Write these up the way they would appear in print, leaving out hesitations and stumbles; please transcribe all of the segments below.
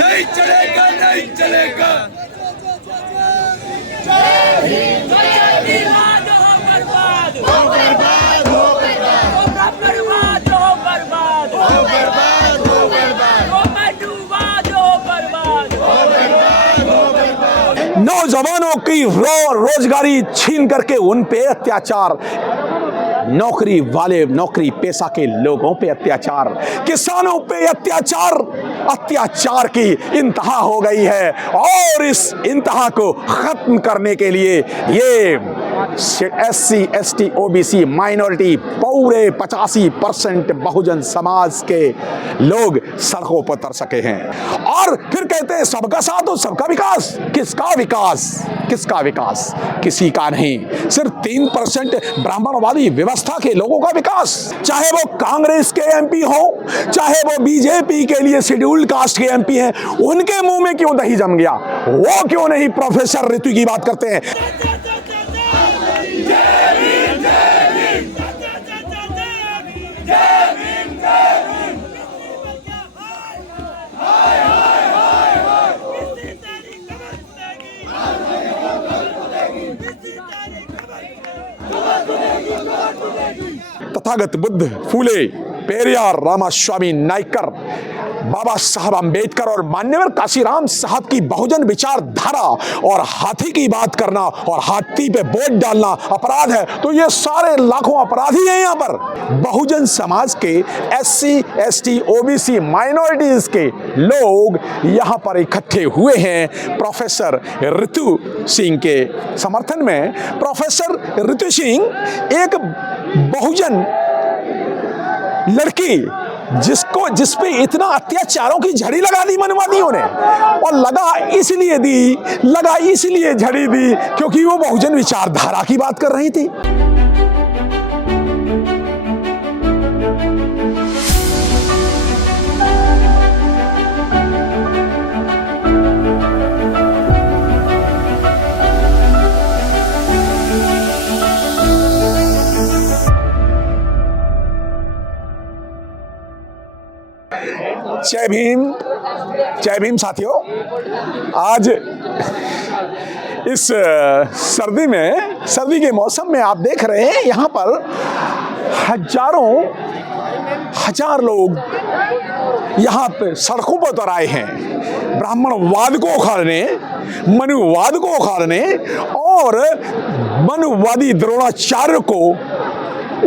नहीं चलेगा, नहीं चलेगा। नौजवानों की रोजगारी छीन करके उन पे अत्याचार, नौकरी वाले नौकरी पेशा के लोगों पे अत्याचार, किसानों पे अत्याचार, अत्याचार की इंतहा हो गई है। और इस इंतहा को खत्म करने के लिए ये SC ST OBC माइनॉरिटी पूरे 85% बहुजन समाज के लोग सड़कों पर उतर सके हैं। और फिर कहते हैं सबका साथ और सबका विकास। किसका विकास? किसका विकास? किसी का नहीं। सिर्फ 3% ब्राह्मणवादी व्यवस्था के लोगों का विकास। चाहे वो कांग्रेस के MP हो, चाहे वो BJP के लिए शेड्यूल्ड कास्ट के MP हैं, उनके मुंह में क्यों दही जम गया? वो क्यों नहीं प्रोफेसर ऋतु की बात करते हैं? तथागत बुद्ध, फूले, पेरियार, रामास्वामी नायकर, बाबा साहब अंबेडकर और मान्यवर काशीराम साहब की बहुजन विचारधारा और हाथी की बात करना और हाथी पे वोट डालना अपराध है, तो ये सारे लाखों अपराधी हैं यहाँ पर। बहुजन समाज के SC ST OBC माइनॉरिटीज के लोग यहाँ पर इकट्ठे हुए हैं प्रोफेसर ऋतु सिंह के समर्थन में। प्रोफेसर ऋतु सिंह एक बहुजन लड़की जिस पे इतना अत्याचारों की झड़ी लगा दी मनवादियों ने, और लगा इसलिए झड़ी दी क्योंकि वो बहुजन विचारधारा की बात कर रही थी। जय भीम, जय भीम साथियों। आज इस सर्दी के मौसम में आप देख रहे हैं यहाँ पर हजार लोग यहाँ पे सड़कों पर उतर आए हैं ब्राह्मणवाद को उखाड़ने, मनुवाद को उखाड़ने और मनुवादी द्रोणाचार्य को,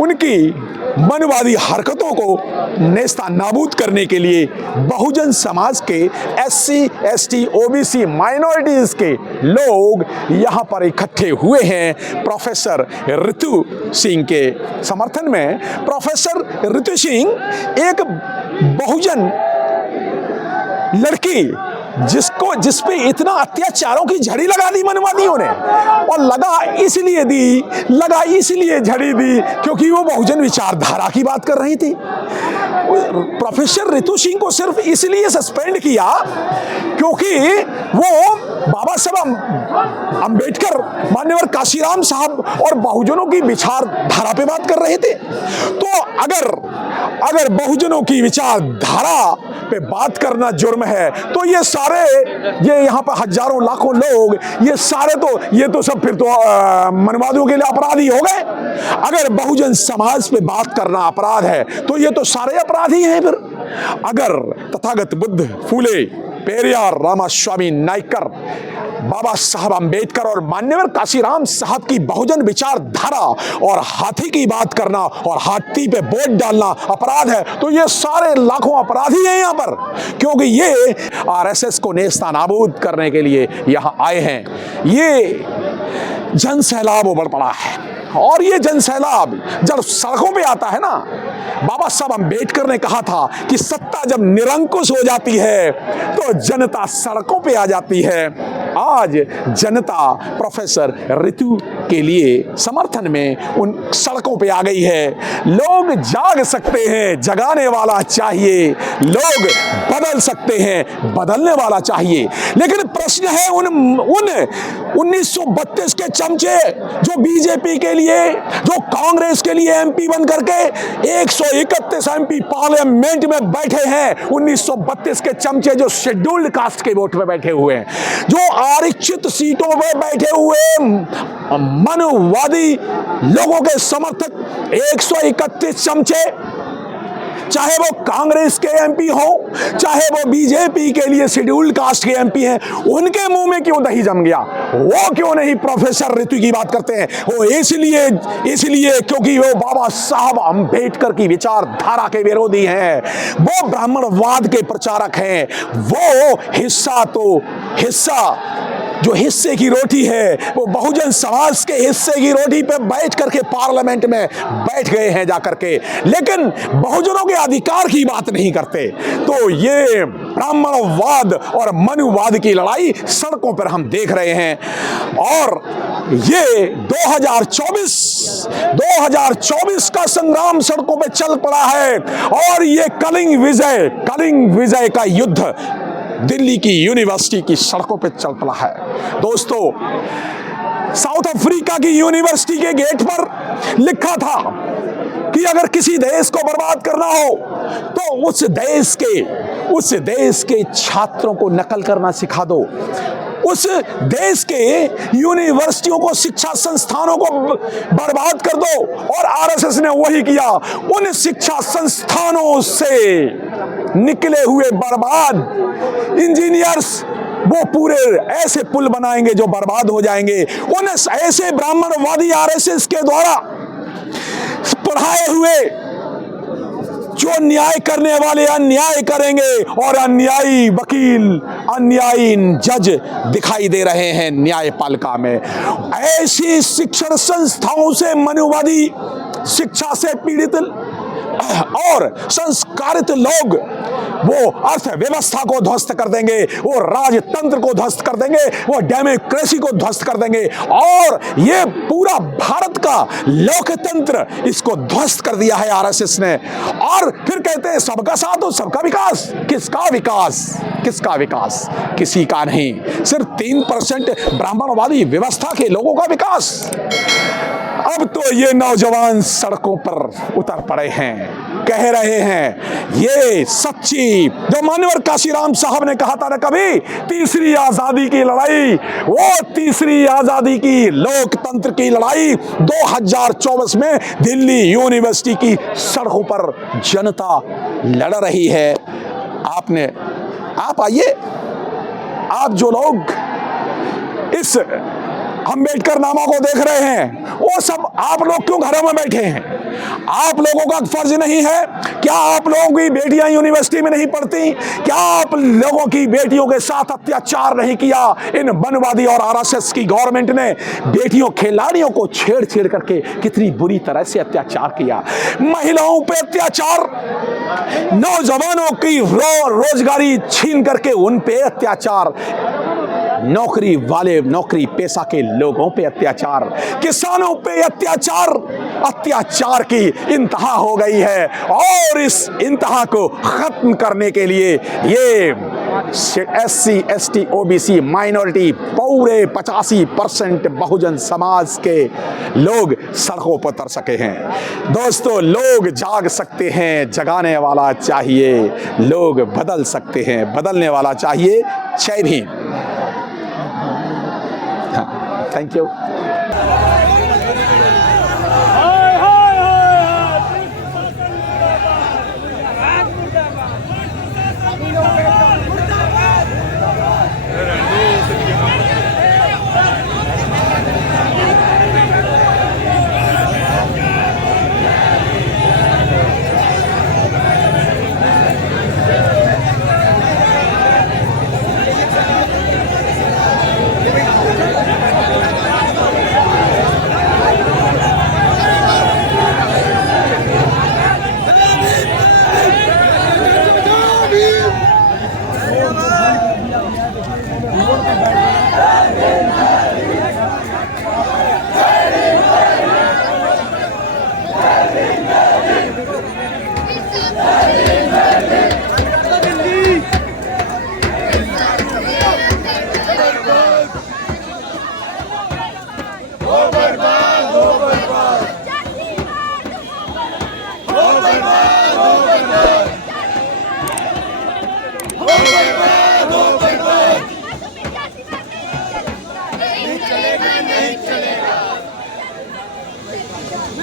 उनकी मनवादी हरकतों को नेस्ता नाबूद करने के लिए बहुजन समाज के SC ST OBC माइनॉरिटीज के लोग यहाँ पर इकट्ठे हुए हैं प्रोफेसर ऋतु सिंह के समर्थन में। प्रोफेसर ऋतु सिंह एक बहुजन लड़की जिस पे इतना अत्याचारों की झड़ी लगा दी मनवादियों ने, और लगा इसलिए झड़ी दी क्योंकि वो बहुजन विचारधारा की बात कर रही थी। प्रोफेसर ऋतु सिंह को सिर्फ इसलिए सस्पेंड किया क्योंकि वो बाबा साहब अंबेडकर, मान्यवर काशीराम साहब और बहुजनों की विचारधारा पे बात कर रहे थे। तो अगर बहुजनों की विचारधारा पे बात करना जुर्म है, तो ये यहाँ पर हजारों लाखों लोग, ये तो सब फिर तो मनवादियों के लिए अपराधी हो गए। अगर बहुजन समाज पे बात करना अपराध है, तो ये तो सारे अपराधी हैं फिर। अगर तथागत बुद्ध, फूले, पेरियार, रामास्वामी नायकर, बाबा साहब अंबेडकर और मान्यवर काशीराम साहब की बहुजन विचारधारा और हाथी की बात करना और हाथी पे वोट डालना अपराध है, तो ये सारे लाखों अपराधी हैं यहाँ पर, क्योंकि ये RSS को नेस्ता नाबूद करने के लिए यहाँ आए हैं। ये जन सैलाब उमड़ पड़ा है, और ये जन सैलाब जब सड़कों पे आता है ना, बाबा साहब अंबेडकर ने कहा था कि सत्ता जब निरंकुश हो जाती है तो जनता सड़कों पे आ जाती है। आज जनता प्रोफेसर ऋतु के लिए समर्थन में उन सड़कों पे आ गई है। लोग जाग सकते हैं, जगाने वाला चाहिए। लोग बदल सकते हैं, बदलने वाला चाहिए। लेकिन प्रश्न है उन 1932 के चमचे जो बीजेपी के लिए, जो कांग्रेस के लिए एमपी बन करके 131 एमपी पार्लियामेंट में बैठे हैं, 1932 के चमचे जो शेड्यूल्ड कास्ट के वोट में बैठे हुए हैं, जो आरक्षित सीटों में बैठे हुए मनुवादी लोगों के समर्थक 131 चमचे, चाहे वो कांग्रेस के एमपी हो, चाहे वो बीजेपी के लिए शेड्यूल्ड कास्ट के एमपी हैं, उनके मुंह में क्यों दही जम गया? वो क्यों नहीं प्रोफेसर ऋतु की बात करते हैं? वो इसलिए क्योंकि वो बाबा साहब अंबेडकर की विचारधारा के विरोधी हैं, वो ब्राह्मणवाद के प्रचारक हैं, वो हिस्सा जो हिस्से की रोटी है, वो बहुजन समाज के हिस्से की रोटी पे बैठ करके पार्लियामेंट में बैठ गए हैं जाकर के, लेकिन बहुजनों के अधिकार की बात नहीं करते। तो ये ब्राह्मणवाद और मनुवाद की लड़ाई सड़कों पर हम देख रहे हैं। और ये 2024 का संग्राम सड़कों पे चल पड़ा है। और ये कलिंग विजय का युद्ध दिल्ली की यूनिवर्सिटी की सड़कों पे चल पड़ा है। दोस्तों, साउथ अफ्रीका की यूनिवर्सिटी के गेट पर लिखा था कि अगर किसी देश को बर्बाद करना हो तो उस देश के छात्रों को नकल करना सिखा दो, उस देश के यूनिवर्सिटियों को, शिक्षा संस्थानों को बर्बाद कर दो। और आरएसएस ने वही किया। उन शिक्षा संस्थानों से निकले हुए बर्बाद इंजीनियर्स वो पूरे ऐसे पुल बनाएंगे जो बर्बाद हो जाएंगे। उन ऐसे ब्राह्मणवादी आरएसएस के द्वारा पढ़ाए हुए जो न्याय करने वाले अन्याय करेंगे और अन्यायी वकील, अन्यायी जज दिखाई दे रहे हैं न्यायपालिका में। ऐसी शिक्षण संस्थाओं से मनुवादी शिक्षा से पीड़ित और संस्कारित लोग वो अर्थव्यवस्था को ध्वस्त कर देंगे, वो राजतंत्र को ध्वस्त कर देंगे, वो डेमोक्रेसी को ध्वस्त कर देंगे। और ये पूरा भारत का लोकतंत्र, इसको ध्वस्त कर दिया है आरएसएस ने। और फिर कहते हैं सबका साथ और सबका विकास। किसका विकास? किसका विकास? किसी का नहीं। सिर्फ 3% ब्राह्मणवादी व्यवस्था के लोगों का विकास। अब तो ये नौजवान सड़कों पर उतर पड़े हैं, कह रहे हैं ये सच्ची, जो मानवर काशीराम साहब ने कहा था ना कभी, तीसरी आजादी की लड़ाई, वो तीसरी आजादी की लोकतंत्र की लड़ाई 2024 में दिल्ली यूनिवर्सिटी की सड़कों पर जनता लड़ रही है। आप आइए, आप जो लोग इस अंबेडकर नामा को देख रहे हैं, वो सब आप लोग क्यों घरों में बैठे हैं? आप लोगों का फर्ज नहीं है क्या? आप लोगों की बेटियां यूनिवर्सिटी में नहीं पढ़ती क्या? आप लोगों की बेटियों के साथ अत्याचार नहीं किया इन वनवादी और आरएसएस की गवर्नमेंट ने? बेटियों, खिलाड़ियों को छेड़ करके कितनी बुरी तरह से अत्याचार किया। महिलाओं पे अत्याचार, नौजवानों की रोजगारी छीन करके उन पे अत्याचार, नौकरी वाले, नौकरी पेशा के लोगों पे अत्याचार, किसानों पे अत्याचार की इंतहा हो गई है। और इस इंतहा को खत्म करने के लिए ये SC, ST, OBC माइनॉरिटी, पूरे 85% बहुजन समाज के लोग सड़कों पर उतर सके हैं। दोस्तों, लोग जाग सकते हैं, जगाने वाला चाहिए। लोग बदल सकते हैं, बदलने वाला चाहिए। जय भीम। Thank you.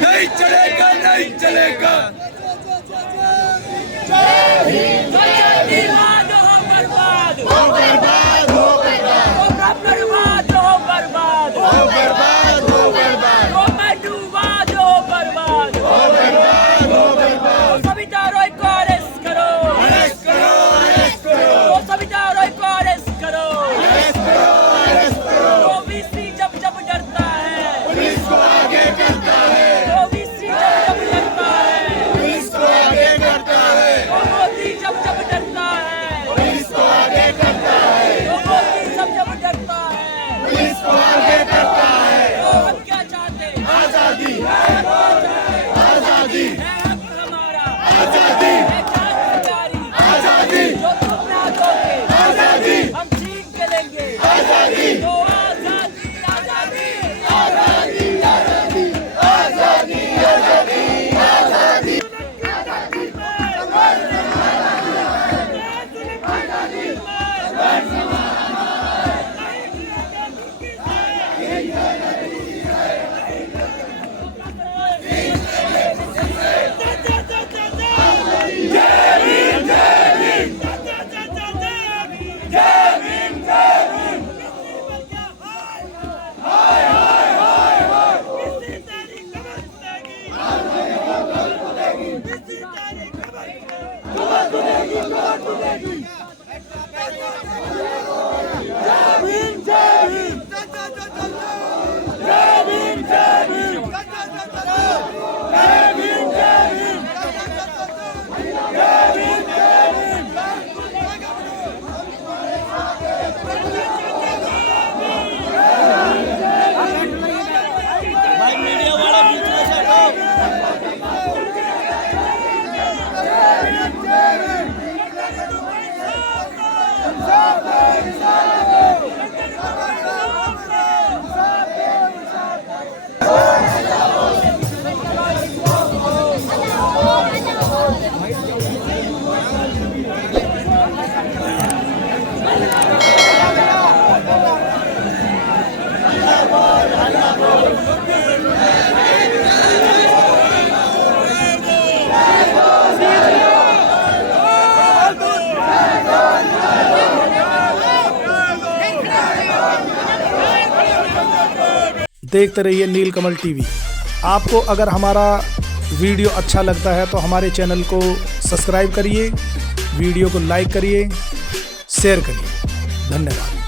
नहीं चलेगा, नहीं चलेगा। देखते रहिए नीलकमल टीवी। आपको अगर हमारा वीडियो अच्छा लगता है तो हमारे चैनल को सब्सक्राइब करिए, वीडियो को लाइक करिए, शेयर करिए। धन्यवाद।